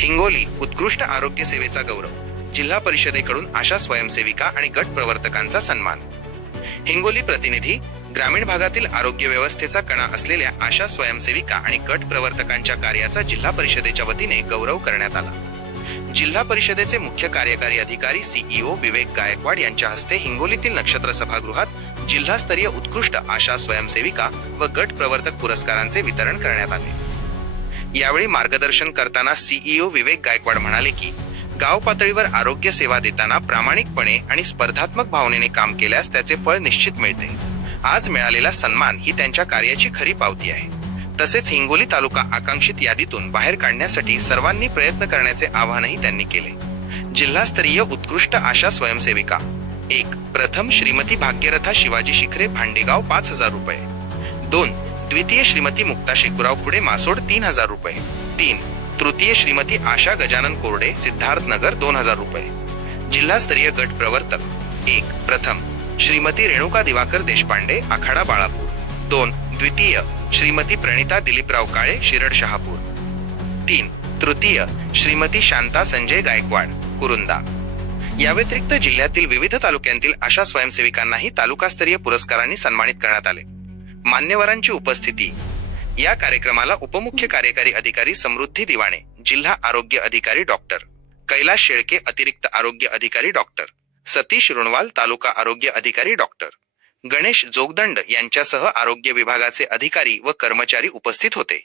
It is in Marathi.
हिंगोली उत्कृष्ट आरोग्य सेवेचा गौरव, जिल्हा परिषदेकडून आशा स्वयंसेविका आणि गट प्रवर्तकांचा सन्मान। हिंगोली प्रतिनिधी, ग्रामीण भागातील आरोग्य व्यवस्थेचा कणा असलेल्या आशा स्वयंसेविका आणि गट प्रवर्तकांच्या कार्याचा जिल्हा परिषदेच्या वतीने गौरव करण्यात आला। जिल्हा परिषदेचे मुख्य कार्यकारी अधिकारी सीईओ विवेक गायकवाड यांच्या हस्ते हिंगोलीतील नक्षत्र सभागृहात जिल्हास्तरीय उत्कृष्ट आशा स्वयंसेविका व गट प्रवर्तक पुरस्कारांचे वितरण करण्यात आले। यावेळी मार्गदर्शन करताना सीईओ विवेक गायकवाड म्हणाले की गाव पातळीवर आरोग्य सेवा देताना प्रामाणिकपणे आणि स्पर्धात्मक भावनेने काम केल्यास त्याचे फळ निश्चित मिळते। आज मिळालेला सन्मान ही त्यांच्या कार्याची खरी पावती आहे। तसेच हिंगोली तालुका आकांक्षित यादीतून बाहेर काढण्यासाठी सर्वांनी प्रयत्न करण्याचे आवाहनही त्यांनी केले। जिल्हास्तरीय उत्कृष्ट आशा स्वयंसेविका 1. प्रथम श्रीमती भाग्यरथा शिवाजी शिखरे भांडेगाव 5,000 रुपये। 2. द्वितीय श्रीमती मुक्ता शेखुराव पुढे मासोड 3,000 रुपये। 3. तृतीय श्रीमती आशा गजानन कोरडे सिद्धार्थनगर 2,000 रुपये। जिल्हास्तरीय गट प्रवर्तक 1. प्रथम श्रीमती रेणुका दिवाकर देशपांडे आखाडा बाळापूर। 2. द्वितीय श्रीमती प्रणिता दिलीपराव काळे शिरड शहापूर। 3. तृतीय श्रीमती शांता संजय गायकवाड कुरुंदा। या व्यतिरिक्त जिल्ह्यातील विविध तालुक्यांतील आशा स्वयंसेविकांनाही तालुकास्तरीय पुरस्कारांनी सन्मानित करण्यात आले। मान्यवरांची उपस्थिती। या कार्यक्रमाला उपमुख्य कार्यकारी अधिकारी समृद्धी दिवाणे, जिल्हा आरोग्य अधिकारी डॉक्टर कैलास शेळके, अतिरिक्त आरोग्य अधिकारी डॉक्टर सतीश रुणवाल, तालुका आरोग्य अधिकारी डॉक्टर गणेश जोगदंड यांच्यासह आरोग्य विभागाचे अधिकारी व कर्मचारी उपस्थित होते।